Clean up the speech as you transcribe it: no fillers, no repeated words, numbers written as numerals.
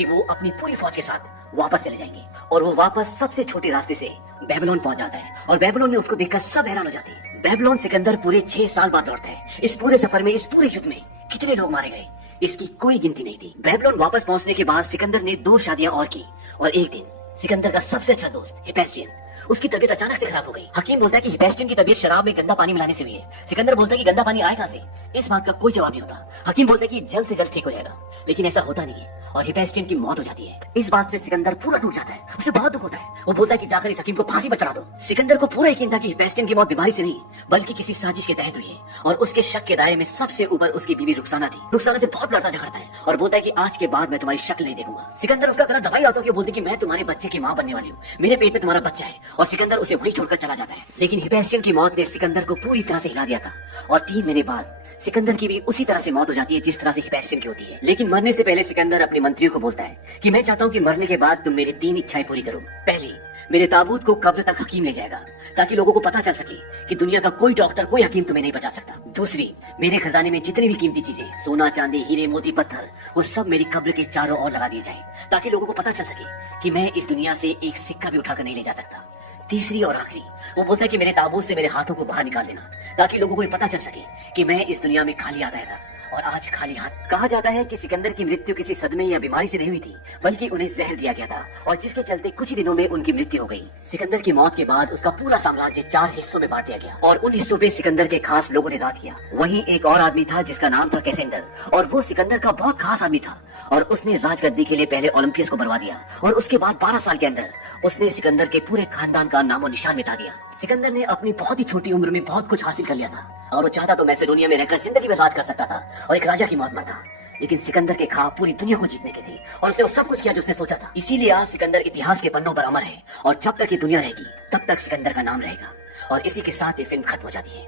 कि वो अपनी पूरी फौज के साथ वापस चले जाएंगे और वो वापस सबसे छोटे रास्ते से बेबीलोन पहुंच जाता है और बेबीलोन में उसको देखकर सब हैरान हो जाते हैं। बेबीलोन सिकंदर पूरे 6 साल बाद लौटता है। इस पूरे सफर में, इस पूरे युद्ध में कितने लोग मारे गए इसकी कोई गिनती नहीं थी। बेबीलोन वापस पहुंचने के बाद सिकंदर ने 2 शादियां और की और एक दिन सिकंदर का सबसे अच्छा दोस्त हिफेस्टियन, उसकी तबीयत अचानक से खराब हो गई। हकीम बोलता है कि हिफेस्टियन की तबीयत शराब में गंदा पानी मिलाने से हुई है। सिकंदर बोलता है कि गंदा पानी आए कहां से? इस बात का कोई जवाब नहीं होता। हकीम बोलता है कि जल्द से जल्द ठीक हो जाएगा, लेकिन ऐसा होता नहीं है और हिफेस्टियन की मौत हो जाती है। इस बात से सिकंदर पूरा टूट जाता है, उसे बहुत दुख होता है। वो बोलता है कि जाकर इस हकीम को फांसी पर चढ़ा दो। सिकंदर को पूरा यकीन था कि हिफेस्टियन की मौत बीमारी से नहीं बल्कि किसी साजिश के तहत हुई है और उसके शक के दायरे में सबसे ऊपर उसकी बीवी रुखसाना थी। रुखसाना से बहुत लड़ता झगड़ता है और बोलता है कि आज के बाद मैं तुम्हारी शक्ल नहीं देखूंगा। सिकंदर उसका गला दबाई आता है, बोलती कि मैं तुम्हारे बच्चे की मां बनने वाली हूँ, मेरे पेट में तुम्हारा बच्चा है। और सिकंदर उसे वहीं छोड़कर चला जाता है। लेकिन हिफेस्टियन की मौत ने सिकंदर को पूरी तरह से हिला दिया था और 3 महीने बाद सिकंदर की भी उसी तरह से मौत हो जाती है जिस तरह से हिफेस्टियन की होती है। लेकिन मरने से पहले सिकंदर अपने मंत्रियों को बोलता है कि मैं चाहता हूँ कि मरने के बाद तुम मेरी 3 इच्छाएं पूरी करो। पहली, मेरे ताबूत को कब्र तक हकीम ले जाएगा ताकि लोगों को पता चल सके कि दुनिया का कोई डॉक्टर, कोई हकीम तुम्हें नहीं बचा सकता। दूसरी, मेरे खजाने में जितनी भी कीमती चीजें, सोना, चांदी, हीरे, मोती, पत्थर, वो सब मेरी कब्र के चारों ओर लगा दिए जाएं ताकि लोगों को पता चल सके कि मैं इस दुनिया से एक सिक्का भी उठाकर नहीं ले जा सकता। तीसरी और आखिरी, वो बोलता है कि मेरे ताबूत से मेरे हाथों को बाहर निकाल देना ताकि लोगों को ये पता चल सके कि मैं इस दुनिया में खाली हाथ आया था और आज खाली हाथ। कहा जाता है कि सिकंदर की मृत्यु किसी सदमे या बीमारी से नहीं हुई थी बल्कि उन्हें जहर दिया गया था और जिसके चलते कुछ ही दिनों में उनकी मृत्यु हो गई। सिकंदर की मौत के बाद उसका पूरा साम्राज्य 4 हिस्सों में बांट दिया गया और उन हिस्सों पे सिकंदर के खास लोगों ने राज किया। वहीं एक और आदमी था जिसका नाम था कैसेंडर और वो सिकंदर का बहुत खास आदमी था और उसने राजगद्दी के लिए पहले ओलंपियस को मरवा दिया और उसके बाद 12 साल के अंदर उसने सिकंदर के पूरे खानदान का नामो निशान मिटा दिया। सिकंदर ने अपनी बहुत ही छोटी उम्र में बहुत कुछ हासिल कर लिया था और वो चाहता तो मैसेडोनिया में रहकर जिंदगी में राज कर सकता था और एक राजा की मौत मरता। लेकिन सिकंदर के ख्वाब पूरी दुनिया को जीतने के थे और उसने वो सब कुछ किया जो उसने सोचा था। इसीलिए आज सिकंदर इतिहास के पन्नों पर अमर है और जब तक ये दुनिया रहेगी तब तक सिकंदर का नाम रहेगा। और इसी के साथ ये फिल्म खत्म हो जाती है।